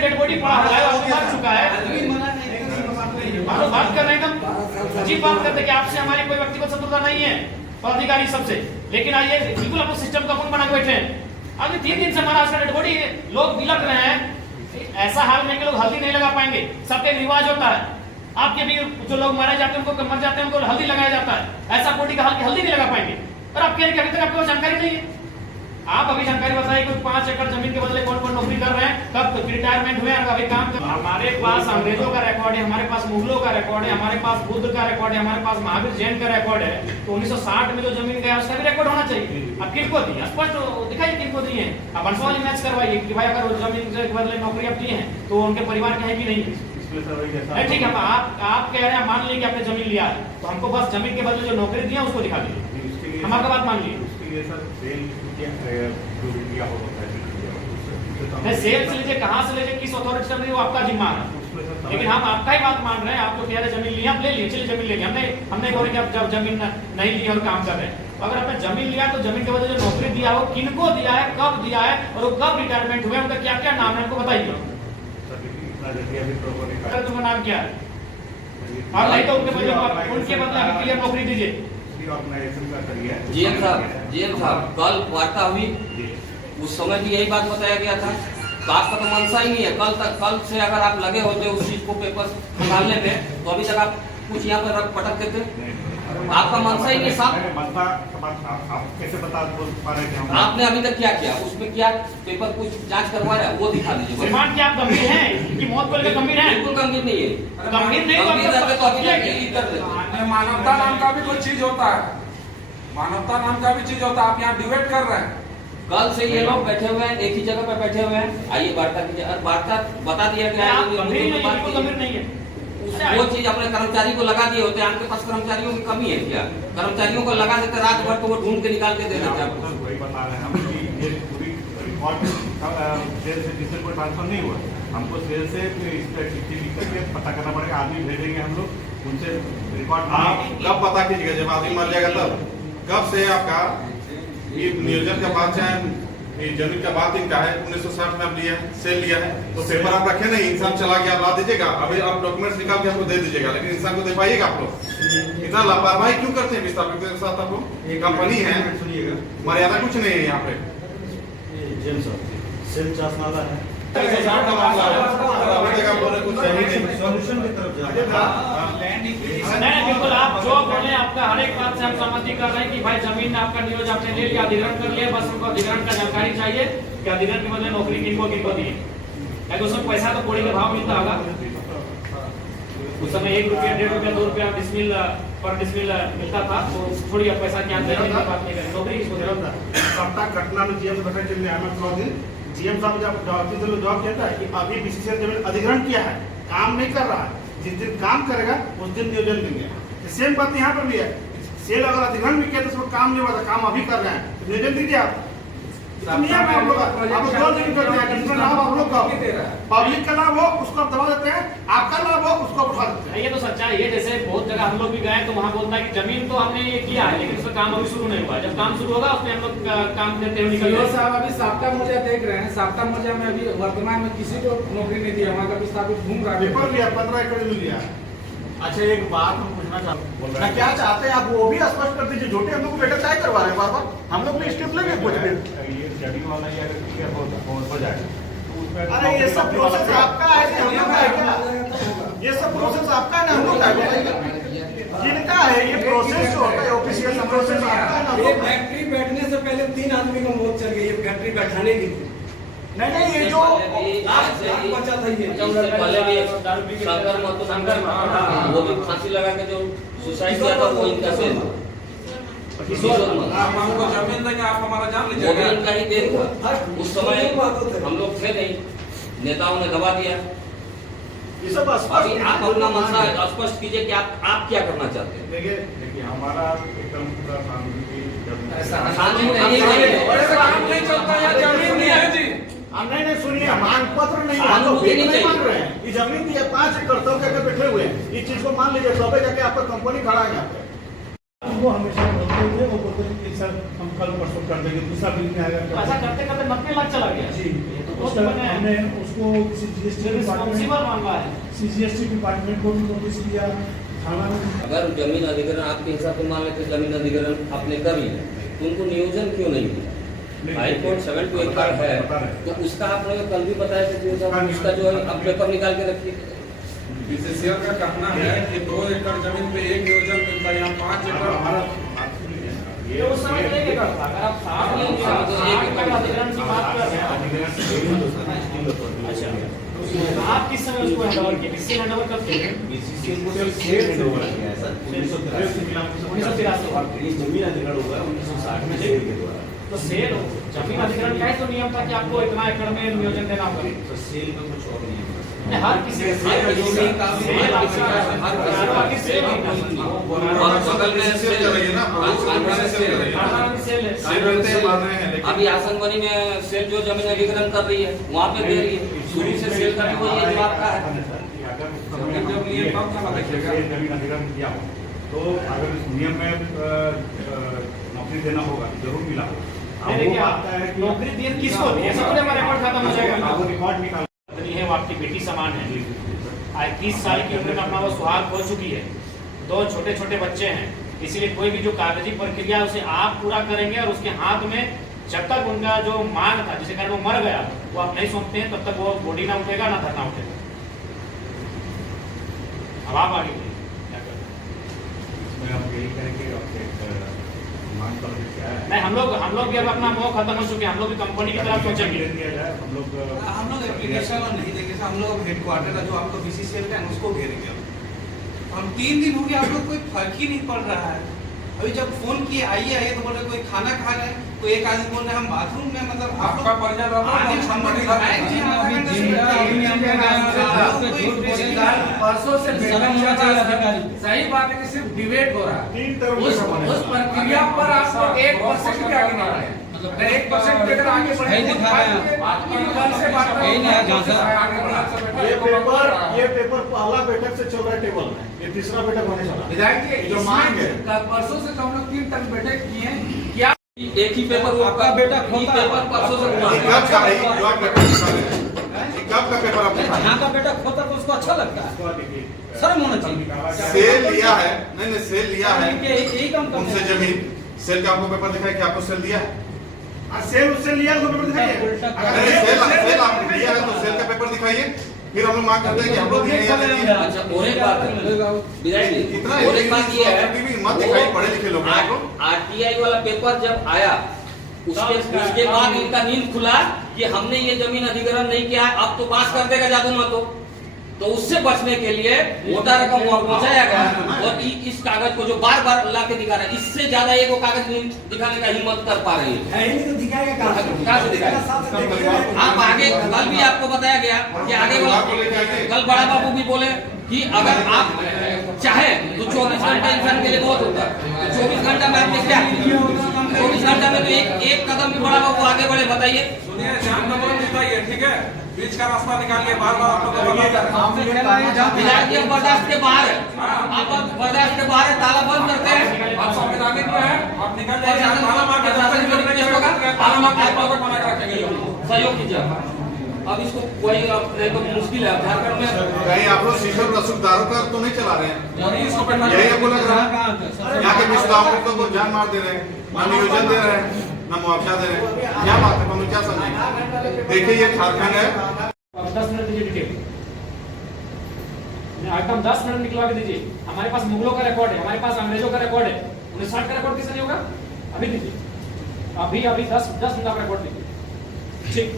Dead body पड़ा हुआ है, वो मर चुका है। हम लोग बात कर रहे हैं एकदम अजीब बात करते कि आपसे हमारी कोई व्यक्तिगत शत्रुता नहीं है पदाधिकारी सबसे, लेकिन आइए बिल्कुल अपन सिस्टम को अपन बना के बैठे हैं। अभी 3 दिन से महाराज का डेड बॉडी लोग बिलक रहे हैं। ऐसा हाल में कि लोग हल्दी नहीं लगा पाएंगे, सबका रिवाज होता है। आपके भी जो लोग मारे जाते हैं उनको मर जाते हैं उनको हल्दी लगाया जाता है, ऐसा बॉडी का हल्दी नहीं लगा पाएंगे। और आप कह रहे हैं कि अभी तक आपको जानकारी नहीं है। आप अभी जानकारी बताइए कि 5 एकड़ जमीन के बदले कौन कौन नौकरी कर रहे हैं, कब रिटायरमेंट हुए, अभी काम कर। हमारे पास अंग्रेजों का रिकॉर्ड है, हमारे पास मुगलों का रिकॉर्ड है, हमारे पास बुद्ध का रिकॉर्ड है, हमारे पास महावीर जैन का रिकॉर्ड है। तो 1960 में जो जमीन गया उसका भी रिकॉर्ड होना चाहिए। अब किनको दी स्पष्ट दिखाइए किनको दी है। अब वंशवाली मैच करवाइए कि भाई अगर जमीन के बदले नौकरी अब दी है तो उनके परिवार के है कि नहीं है। ठीक है, आप कह रहे हैं मान लीजिए आपने जमीन लिया है तो हमको बस जमीन के बदले जो नौकरी दी है उसको दिखा दीजिए, हम आपका बात मान लीजिए। सेल से लीजिए, कहाँ से लीजिए, किस अथॉरिटी से लीजिए, वो आपका जिम्मा है। लेकिन हम आपका ही बात मान रहे हैं। आप तो कह रहे जमीन लिया, आप ले लिए, चलिए जमीन ले लिया। हमने बोले कि आप जब जमीन नहीं ली और काम कर रहे हैं, अगर आपने जमीन लिया तो जमीन के बदले जो नौकरी दिया हो किनको दिया है, कब दिया है और वो कब रिटायरमेंट हुए, उनका क्या क्या नाम है हमको बताइए। तुम्हारा नाम क्या है? और नहीं तो उनके बदले अभी क्लियर नौकरी दीजिए। जीएम साहब कल वार्ता हुई, उस समय भी यही बात बताया गया था। तो आपका तो मनसा ही नहीं है। कल से अगर आप लगे होते उस चीज को पेपर निकालने में तो अभी तक आप कुछ यहाँ पर रख पटक देते। आपका मनसा ही नहीं साहब। कैसे बता पा रहे हैं? आपने अभी तक क्या किया, उसमें क्या पेपर कुछ जांच करवाया वो दिखा दीजिए। श्रीमान क्या आप गंभीर हैं कि मौत को लेकर गंभीर हैं? बिल्कुल गंभीर नहीं है। गंभीर नहीं तो अभी कर देते। मानवता नाम का भी कोई चीज होता है, मानवता नाम का भी चीज होता है। आप यहाँ डिबेट कर रहे हैं। कल से ये लोग बैठे हुए हैं, एक ही जगह पर बैठे हुए हैं। आइए वार्ता कीजिए। और वार्ता बता दिया गया है गंभीर नहीं है। वो चीज अपने कर्मचारी को लगा दिए होते हैं। आपके पास कर्मचारियों की कमी है क्या? कर्मचारियों को लगा देते रात भर तो वो ढूंढ के निकाल के दे देते आपको। वही बता रहे हैं हम कि ये पूरी रिकॉर्ड सेल से जिससे कोई ट्रांसफर नहीं हुआ। हमको सेल से चिट्ठी लिख करके पता करना पड़ेगा। आदमी भेजेंगे हम लोग, उनसे रिकॉर्ड। आप कब पता कीजिएगा जब आदमी मर जाएगा तब? कब से आपका ये नियोजन का बात चाहे जमीन का बात इनका है 1960 में आप लिया है, सेल लिया है तो पेपर आप रखे नहीं, इंसान चला गया आप ला दीजिएगा। अभी आप डॉक्यूमेंट्स निकाल के आपको दे दीजिएगा, लेकिन इंसान को दे पाइएगा आप लोग? इतना लापरवाही क्यों करते हैं विस्थापित के साथ? आप लोग कंपनी है, मर्यादा कुछ नहीं है यहाँ पे। सेल चासनाला है, नहीं बिल्कुल आप जो बोले आपका हर एक बात से हम सहमति कर रहे हैं कि भाई जमीन आपका नियोजन आपने ले लिया, अधिग्रहण कर लिया, बस हमको अधिग्रहण का जानकारी चाहिए कि अधिग्रहण के बदले नौकरी किनको दी है। उसमें पैसा तो कोड़ी के भाव मिलता होगा उस समय, 1 रुपया 1.5 रुपया 2 रुपया डिसमिल पर डिसमिल मिलता था। तो थोड़ी अब पैसा क्या बात नहीं करें, नौकरी किसको देता है? सप्ताह घटना में जीएम बैठे चल रहे जीएम साहब जब जवाब कहता है कि अभी बीसीसीएल जमीन अधिग्रहण किया है, काम नहीं कर रहा है, जिस दिन काम करेगा उस दिन नियोजन देंगे। सेम बात यहाँ पर भी है। सेल अगर अधिग्रहण भी किया तो उसमें काम नहीं हुआ था, काम अभी कर रहे हैं तो नियोजन दीजिए आप। पब्लिक का लाभ हो उसको आप दबा देते हैं, आपका लाभ हो उसको उठा देते हैं। ये तो सच्चाई है। जैसे बहुत जगह हम लोग भी गए तो वहाँ बोलता है कि जमीन तो हमने ये किया है लेकिन उसका काम अभी शुरू नहीं हुआ। जब काम शुरू होगा उसमें हम लोग काम देते हुए निकल जाएंगे। साहब अभी साप्ताह मोर्चा देख रहे हैं, साप्ताह मोर्चा में अभी वर्तमान में किसी को नौकरी नहीं दिया, वहाँ का विस्थापित घूम रहा है। पेपर लिया 15 एकड़ में लिया। अच्छा एक बात हम पूछना चाहते हैं, क्या चाहते हैं आप वो भी स्पष्ट कर दीजिए। झूठे हम लोग को बेटा चाय करवा रहे हैं बार बार, हम लोग भी स्टेप लेंगे कुछ दिन। ये जड़ी वाला या क्लियर हो जाए तो उसमें अरे ये सब प्रोसेस आपका है कि हम लोग का है क्या? ये सब प्रोसेस आपका है ना हम लोग का है? जिनका है ये प्रोसेस जो होता है ऑफिशियल प्रोसेस आपका है ना। ये फैक्ट्री बैठने से पहले 3 आदमी को मौत चल गई है फैक्ट्री बैठाने की। नहीं ये जो बचा था ये पहले भी शंकर वो भी फांसी लगा के जो सुसाइड किया था वो इनका सेल। आप हमको जमीन देंगे, आप हमारा जान वो भी लीजिएगा। इनका ही देन था। उस समय हम लोग थे नहीं, नेताओं ने दबा दिया। ये सब अभी आप अपना मसला स्पष्ट कीजिए कि आप क्या करना चाहते हैं। देखिए हमारा एकदम पूरा नहीं चलता है, जमीन नहीं है जी। नहीं सुनिए, मांग पत्र नहीं नहीं मांग रहे हैं। ये जमीन दी है 5 एकड़ तो क्या बैठे हुए हैं। इस चीज को मान लीजिए तो जाके आपका कंपनी खड़ा है यहाँ पे। वो हमेशा बोलते थे, वो बोलते थे कि सर हम कल परसों कर देंगे, दूसरा बिल में आएगा। ऐसा करते करते 90 लाख चला गया। जी, ये तो उसका हमने उसको किसी जीएसटी रिस्पॉन्सिबल मांगा है। सीजीएसटी डिपार्टमेंट को भी नोटिस दिया, थाना में। अगर जमीन अधिग्रहण आपके हिसाब से मान लेते जमीन अधिग्रहण आपने कर लिया तो उनको नियोजन क्यों नहीं दिया? 5.72 एकड़ है तो उसका आपने कल भी बताया था कि उसका जो है आप पेपर निकाल के रखिए। बीसीसीएल का कहना है कि 2 एकड़ जमीन पे 1 नियोजन मिलता है, यहाँ 5 एकड़ ये उस समय एक एकड़ था। अगर आप 60 एकड़ अधिग्रहण की बात कर रहे हैं, अच्छा, आप किस समय उसको हैंडओवर किए? बीसीसीएल हैंडओवर कब किए? बीसीसीएल को सिर्फ सेल हैंडओवर किया है सर 1983 जमीन अधिग्रहण हुआ 1960 में सेल के द्वारा। तो सेल जमीन अधिग्रहण का ही तो नियम था कि आपको इतना एकड़ में नियोजन देना होगा। तो सेल का कुछ और नहीं है। हर किसी के सेल और बगल में सेल चल रही है ना, सेल करते हैं मान रहे हैं, लेकिन अभी आसनबनी में सेल जो जमीन अधिग्रहण कर रही है वहाँ पे दे रही है, शुरू से सेल का भी वही है जो आपका है। जब ये कब था देखिएगा जमीन अधिग्रहण किया हो तो अगर इस नियम में नौकरी देना होगा जरूर मिला होगा। नहीं, देखिए, आप नौकरी दिए किसको दिए? ऐसा थोड़ी हमारा रिकॉर्ड खत्म हो जाएगा। वो रिकॉर्ड निकाल पत्नी है, वो आपकी बेटी समान है। आज 30 साल की उम्र में अपना वो सुहाग हो चुकी है, 2 छोटे छोटे बच्चे हैं, इसीलिए कोई भी जो कागजी प्रक्रिया उसे आप पूरा करेंगे और उसके हाथ में जब तक उनका जो मांग था जिसके कारण वो मर गया वो आप नहीं सौंपते हैं तब तक वो बॉडी ना उठेगा ना धरना उठेगा। अब आप आगे बढ़िए, क्या करना है? मैं आप यही करेंगे मांग कर क्या है नहीं, हम लोग भी अब अपना मोह खत्म हो चुके हैं, हम लोग भी कंपनी की तरफ सोचेंगे। दिया जाए हम लोग एप्लीकेशन और नहीं देंगे, हम लोग हेडक्वार्टर का जो आपको बीसीसीएल का है उसको घेरेंगे। हम 3 दिन हो गया, हम लोग कोई फर्क ही नहीं पड़ रहा है। अभी जब फोन किए आइए आइए तो बोल रहे कोई खाना खा रहे हैं, कोई एक आदमी बोल रहे हम बाथरूम में, मतलब आपका परिचय दो। परसों से सही बात है कि सिर्फ डिबेट हो रहा है, उस प्रक्रिया पर आपको 1% भी आगे नहीं बढ़े। मतलब 1% भी अगर आगे बढ़े ये पेपर पहला बैठक से चल रहा है टेबल में, ये तीसरा बैठक होने चला। विधायक जी जो मांग है परसों से तो हम लोग 3 तक बैठक किए हैं। क्या एक ही पेपर आपका बेटा पेपर परसों से हुआ ये कब का है जो आप पेपर निकाल रहे हैं? ये कब का पेपर आपने निकाला? यहाँ का बेटा खोता तो उसको अच्छा लगता है, शर्म होना चाहिए। सेल लिया है, नहीं सेल लिया है यही काम करते उनसे हैं। जमीन, सेल का आपको पेपर दिखाया कि आपको सेल दिया है? सेल उससे लिया तो पेपर दिखाइए। अगर सेल आपने लिया है तो सेल का पेपर दिखाइए, फिर हम लोग मांग करते हैं कि हम लोग दिए या नहीं दिए। अच्छा, और एक बात है विधायक जी, इतना और एक बात ये है मत दिखाई पढ़े लिखे लोग आपको। आरटीआई वाला पेपर जब आया उसके बाद इनका नींद खुला कि हमने ये जमीन अधिग्रहण नहीं किया है, अब तो पास कर देगा जादू मतो। तो उससे बचने के लिए मोटा रकम वहां पहुंचाया गया और इस कागज को जो बार बार ला के दिखा रहा है, इससे ज्यादा एक वो कागज दिखाने का हिम्मत कर पा रही है। तो दिखाएगा कहाँ से दिखाएगा? आप आगे कल भी आपको बताया गया कि आगे कल बड़ा बाबू भी बोले कि अगर आप चाहे तो 24 घंटा इंसान के लिए बहुत होता है। 24 घंटा में आपने क्या 24 घंटा में तो एक कदम भी बड़ा बाबू आगे बढ़े, बताइए। सुनिए, ध्यान नंबर बताइए, ठीक है, बीच का रास्ता निकालिए, बार-बार आपको विधायक बर्दाश्त के बाहर है, आप बर्दाश्त के बाहर है, ताला बंद करते हैं। आप संविधानिक में है, आप निकल जाइए, ताला मार के ताला मार के आपको बना के रखेंगे। सहयोग कीजिए। अब इसको कोई नहीं तो मुश्किल है झारखंड में। कहीं आप लोग शीशम रसूखदारों का तो नहीं चला रहे हैं? यही आपको लग रहा है? यहाँ के विस्थापितों को जान मार दे रहे हैं, ना नियोजन दे रहे हैं, ना मुआवजा दे रहे हैं। क्या बात है, हम क्या समझेंगे? देखिए ये झारखंड है। 10 मिनट दीजिए डिटेल, आइटम 10 मिनट निकलवा के दीजिए। हमारे पास मुगलों का रिकॉर्ड है, हमारे पास अंग्रेजों का रिकॉर्ड है, 1960 का रिकॉर्ड किससे नहीं होगा? अभी दीजिए, अभी 10 मिनट का रिकॉर्ड दीजिए। ठीक।